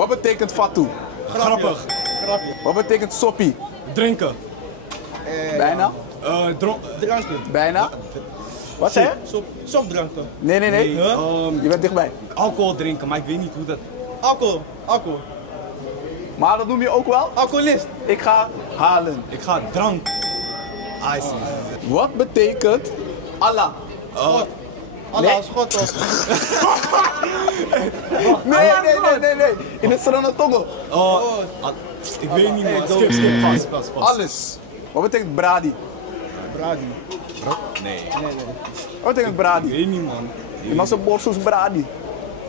Wat betekent fatu? Grappig. Wat betekent soppie? Drinken. Bijna? Dranken. Bijna? Wat zei je? Softdranken. Nee. Je bent dichtbij. Alcohol drinken, maar ik weet niet hoe dat... Alcohol. Maar dat noem je ook wel? Alcoholist. Ik ga halen. Ik ga drank. I see. Wat betekent Allah? God. Allah is God toch? Nee. In het Sranatongo. Ik weet niet man. Skip. Pas. Alles. Wat betekent bradi? Bradi. Nee. Wat betekent Ik bradi? weet niet man. Je mag een borsus bradi.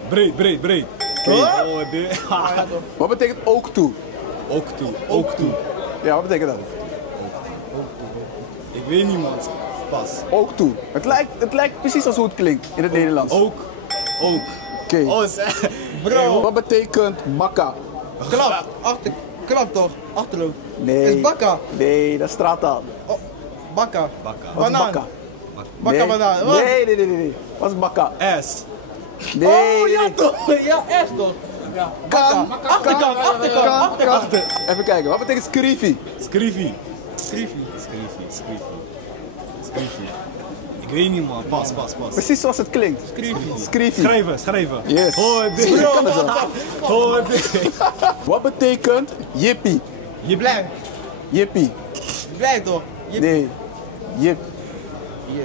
Breed. Wat betekent ook toe? Ook toe. Ja, wat betekent dat? Ik weet niet man. Pas. Ook toe. Het lijkt precies als hoe het klinkt in het Nederlands. Ook. Oké. Bro. Wat betekent bakka? Klap toch? Achterloop. Nee. Is bakka. Nee, dat is straattaal. Bakka. Wat is Banaan. bakka? Bakka banaan. Wat? Nee. Wat is bakka? S. Nee. Oh ja toch? Ja, S toch? Ja. Kan. Achterkant. Even kijken, wat betekent skrifi? Skrifi. Ik weet niet man. Pas. Precies zoals het klinkt. Skrifi. Schrijven. Yes. Hoor Kan het zo. Wat betekent jippie? Je Blij. Jippie. Blij toch? Nee. Jip.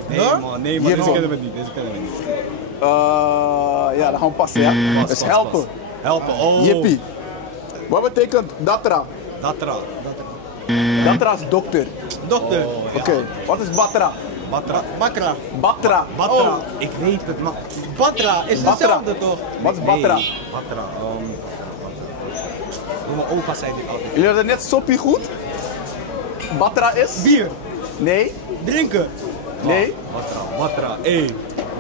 Nee man, deze kennen we niet. Ja, dan gaan we passen, ja? Dus helpen. Helpen, Jippie. Wat betekent datra? Datra. Datra is dokter. Dokter. Oké. Wat is batra? Bakra. Batra. Batra. Ik weet het nog. Batra is hetzelfde toch? Wat is batra? Batra. Mijn opa zei dit altijd. Jullie hadden net soppie goed? Batra is? Bier. Nee. Drinken. Nee. Batra.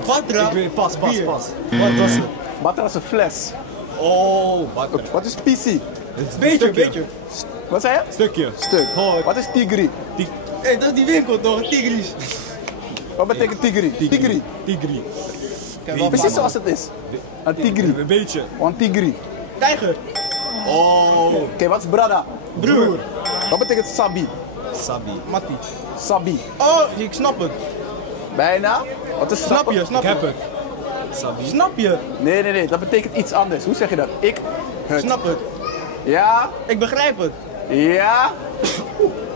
Batra. Ik weet, pas. Bier. Wat was het? Batra is een fles. Batra. Wat is PC? Beetje. Wat zei je? Stukje. Stuk. Wat is tigri? Hé, dat is die winkel toch? Tigris. Wat betekent tigri? Tigri. Precies zoals het is. Een tigri. Een beetje. Een tigri. Tijger. Oké, wat is brada? Broer. Wat betekent sabi? Sabi. Matti. Sabi. Oh, ik snap het. Bijna. Wat is Snap je? Ik heb het. Sabi. Snap je? Nee. Dat betekent iets anders. Hoe zeg je dat? Het. Snap het. Ja. Ik begrijp het. Ja.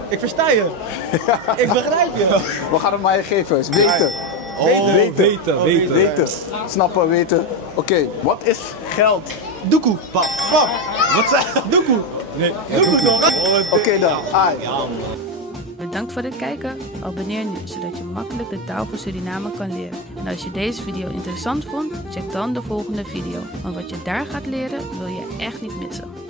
Ik versta je. Ik begrijp je. We gaan het maar je geven. Is weten. Weten. Snappen, weten. Oké, wat is geld? Doekoe. Pap. Wat zei je? Doekoe. Nee. Doekoe toch? Oké dan. Ai. Bedankt voor het kijken. Abonneer nu, zodat je makkelijk de taal van Suriname kan leren. En als je deze video interessant vond, check dan de volgende video. Want wat je daar gaat leren, wil je echt niet missen.